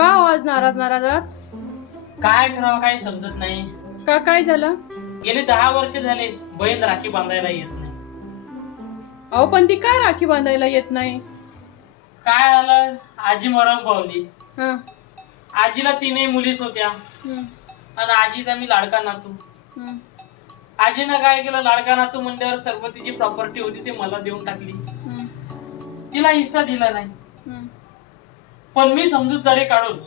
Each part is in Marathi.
का आवाज नाराज नाराज आहात? काय करावं काय समजत नाही. का काय झालं? गेले दहा वर्ष झाले बहीण राखी बांधायला येत नाही. अहो पण ती का राखी बांधायला येत नाही? काय आलं? आजी मरण पावली. हा. आजीला तीनही मुलीच होत्या. आणि आजीचा मी लाडका नातू. आजीनं काय केलं? लाडका नातू म्हणल्यावर सर्व तिची प्रॉपर्टी होती ती मला देऊन टाकली. तिला हिस्सा दिला नाही. पण मी समजूतदारी काढून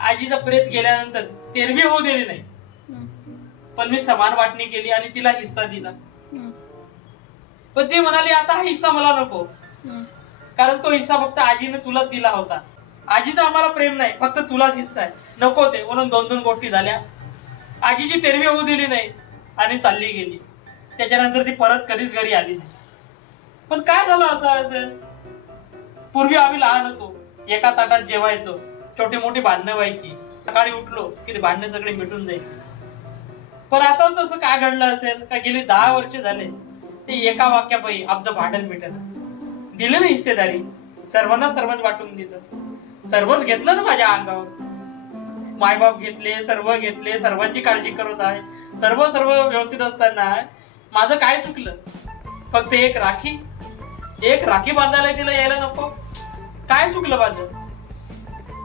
आजीचा प्रेत गेल्यानंतर तेरवी होऊ दिली नाही. पण मी समान वाटणी केली आणि तिला हिस्सा दिला. पण ती म्हणाली आता हा हिस्सा मला नको. कारण तो हिस्सा फक्त आजीने तुलाच दिला होता. आजीचा आम्हाला प्रेम नाही फक्त तुलाच हिस्सा आहे. नको ते म्हणून दोन दोन गोष्टी झाल्या. आजीची तेरवी होऊ दिली नाही आणि चालली गेली. त्याच्यानंतर ती परत कधीच घरी आली नाही. पण काय झालं असं असेल पूर्वी आम्ही लहान होतो. एका ताटात जेवायचो. छोटी मोठी भांडणं व्हायची. सकाळी उठलो की ते भांडणं सगळे मिटून जायची. पण आता असं काय घडलं असेल? का गेली दहा वर्ष झाले? ते एका वाक्यापायी आमचं भांडण मिटलं. दिलं ना हिस्सेदारी. सर्वांना सर्वच वाटून दिलं. सर्वच घेतलं ना माझ्या अंगावर. मायबाप घेतले सर्व घेतले सर्वांची काळजी करत आहे. सर्व सर्व व्यवस्थित असताना माझं काय चुकलं? फक्त एक राखी. एक राखी बांधायला तिला यायला नको. काय चुकलं माझं?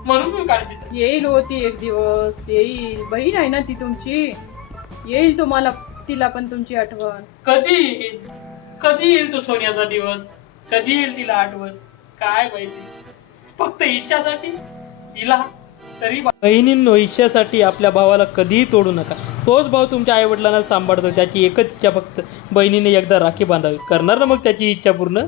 म्हणून काळजी करते. येईल होती एक दिवस येईल. बहीण आहे ना ती तुमची. येईल तुम्हाला तिला पण तुमची आठवण. कधी येईल? कधी येईल तो सोन्याचा दिवस? कधी येईल तिला आठवण? काय माहिती? फक्त इच्छासाठी? तिला? तरी बहिणींनो इच्छासाठी आपल्या भावाला कधीही तोडू नका. तोच भाव तुमच्या आई वडिलांना सांभाळतो त्याची एकच इच्छा फक्त बहिणीने एकदा राखी बांधावी. करणार ना मग त्याची इच्छा पूर्ण?